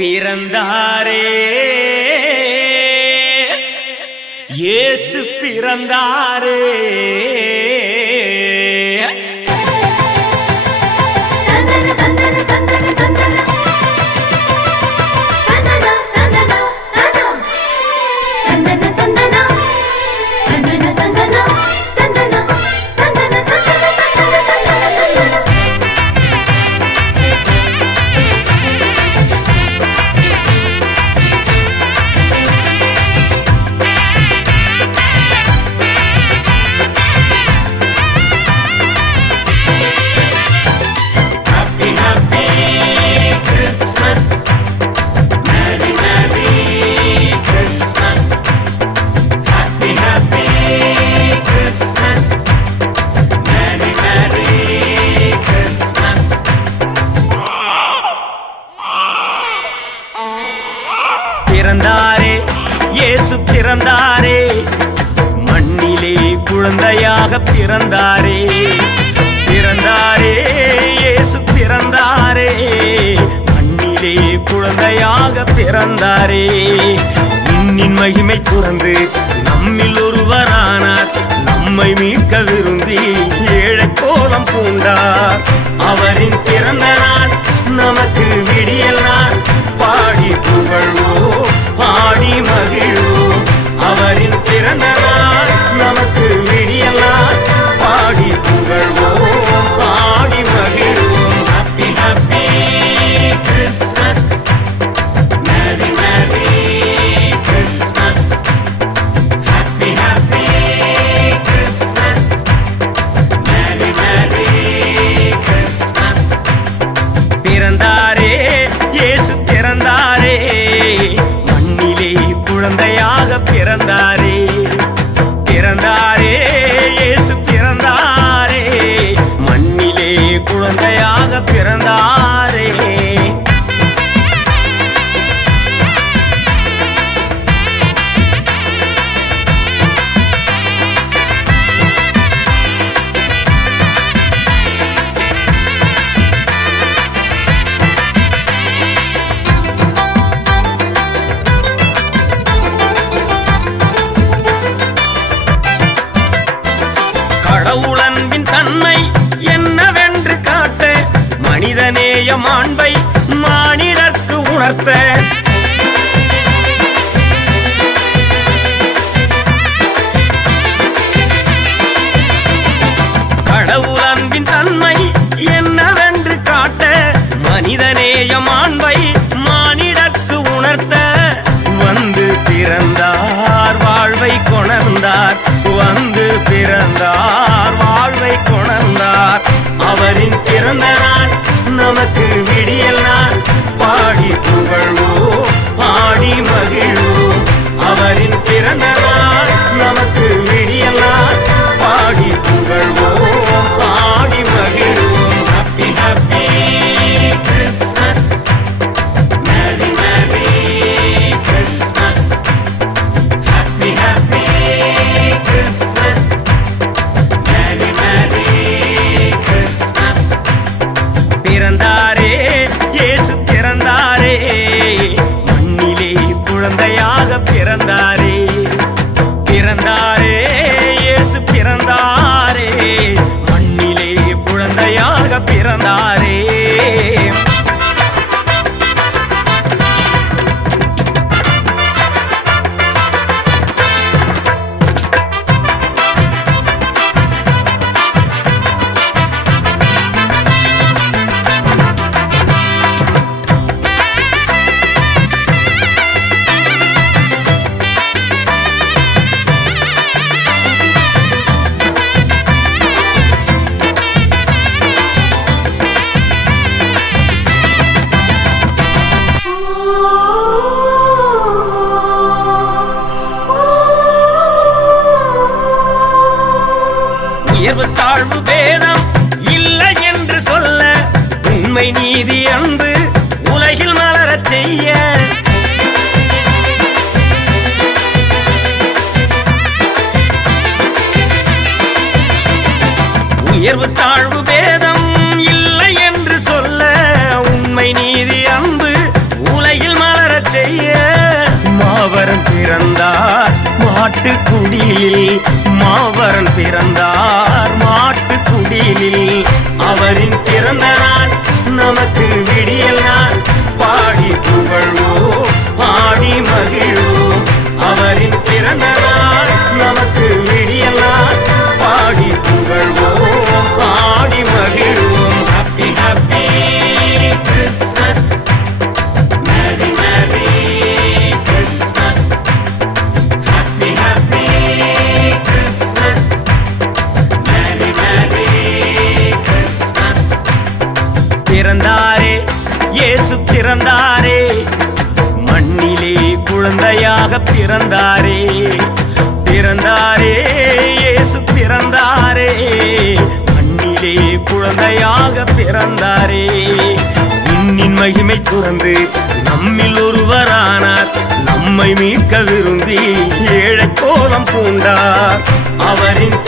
பிறந்தாரே. இயேசு பிறந்தாரே. பிறந்தாரே. மண்ணிலே குழந்தையாக பிறந்தாரே. பிறந்தாரே இயேசு பிறந்தாரே. மண்ணிலே குழந்தையாக பிறந்தாரே. விண்ணின் மகிமை துறந்து நம்மில் ஒருவரானார். நம்மை மீட்க விரும்பி ஏழை கோலம் பூண்டார். அவரின் பிறந்த நாள் நமக்கு விடியல் குழந்தையாக பிறந்தாரே. வார்த்தை கடவுள் அன்பின் தன்மை என்னவென்று காட்ட மனிதநேயம் ஆண்பை மானிடற்கு உணர்த்த. வந்து பிறந்தார் வாழ்வை கொணர்ந்தார். வந்து பிறந்தார் வாழ்வை கொணர்ந்தார். அவரின் பிறந்த நமக்கு விடியல் பேதம் இல்லை என்று சொல்ல உண்மை நீதி அம்பு உலகில் மலரச் செய்ய. மாவரம் பிறந்தார் மாட்டுக்குடியில் மாவரன் பிறந்தார் மாட்டு இயேசு பிறந்தாரே. மண்ணிலே குழந்தையாக பிறந்தாரே. பிறந்தாரே இயேசு பிறந்தாரே. மண்ணிலே குழந்தையாக பிறந்தாரே. உன்னின் மகிமை துறந்து நம்மில் ஒருவரானார். நம்மை மீட்க விரும்பி ஏழை கோலம் பூண்டார். அவரின்